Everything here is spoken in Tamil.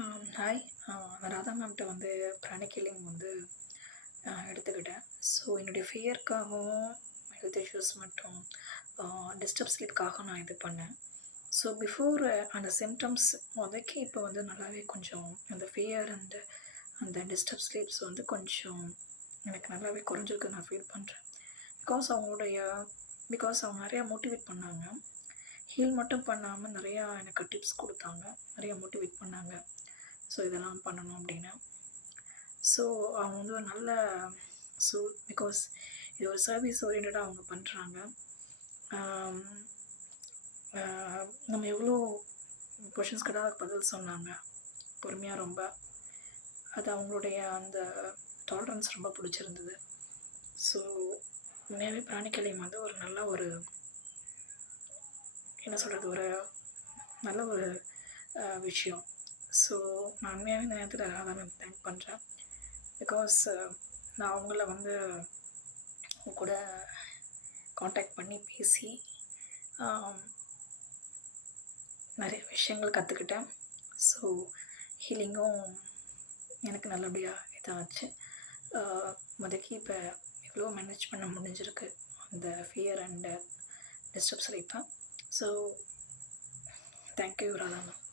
ஹாய். ராதா மேம்ட்ட வந்து பிராணிக் ஹீலிங் வந்து எடுத்துக்கிட்டேன். ஸோ என்னுடைய ஃபியர்க்காகவும், ஹெல்த் இஷ்யூஸ் மற்றும் டிஸ்டர்ப் ஸ்லீப்காக நான் இது பண்ணேன். ஸோ பிஃபோர் அந்த சிம்டம்ஸ் மொதக்கி இப்போ வந்து நல்லாவே கொஞ்சம் அந்த ஃபியர் அந்த டிஸ்டர்ப் ஸ்லீப்ஸ் வந்து கொஞ்சம் எனக்கு நல்லாவே குறைஞ்சிருக்கு நான் ஃபீல் பண்ணுறேன். பிகாஸ் அவங்க நிறையா மோட்டிவேட் பண்ணாங்க. ஹீல் மட்டும் பண்ணாமல் நிறையா எனக்கு டிப்ஸ் கொடுத்தாங்க. நிறையா மோட்டிவேட் பண்ணாங்க. ஸோ இதெல்லாம் பண்ணணும் அப்படின்னு. ஸோ அவங்க வந்து ஒரு நல்ல பிகாஸ் இது ஒரு சர்வீஸ் ஓரியன்டாக அவங்க பண்ணுறாங்க. நம்ம எவ்வளோ கொஷின்ஸ் கேட்டால் பதில் சொன்னாங்க பொறுமையாக ரொம்ப. அது அவங்களுடைய அந்த டாலரன்ஸ் ரொம்ப பிடிச்சிருந்தது. ஸோ உண்மையாகவே பிராணிக் ஹீலிங் வந்து ஒரு நல்ல ஒரு என்ன சொல்கிறது, ஒரு நல்ல ஒரு விஷயம். ஸோ நான் உண்மையாகவே இந்த நேரத்தில் ராதா மேம் தேங்க் பண்ணுறேன். பிகாஸ் நான் அவங்கள வந்து அவங்க கூட காண்டாக்ட் பண்ணி பேசி நிறைய விஷயங்கள் கற்றுக்கிட்டேன். ஸோ ஹீலிங்கும் எனக்கு நல்லபடியாக இதாச்சு. முதக்கி இப்போ எவ்வளோ மேனேஜ் பண்ண முடிஞ்சிருக்கு அந்த ஃபியர் அண்டு டிஸ்டர்ப் ஸ்லீப்பை. So thank you Radha ma'am.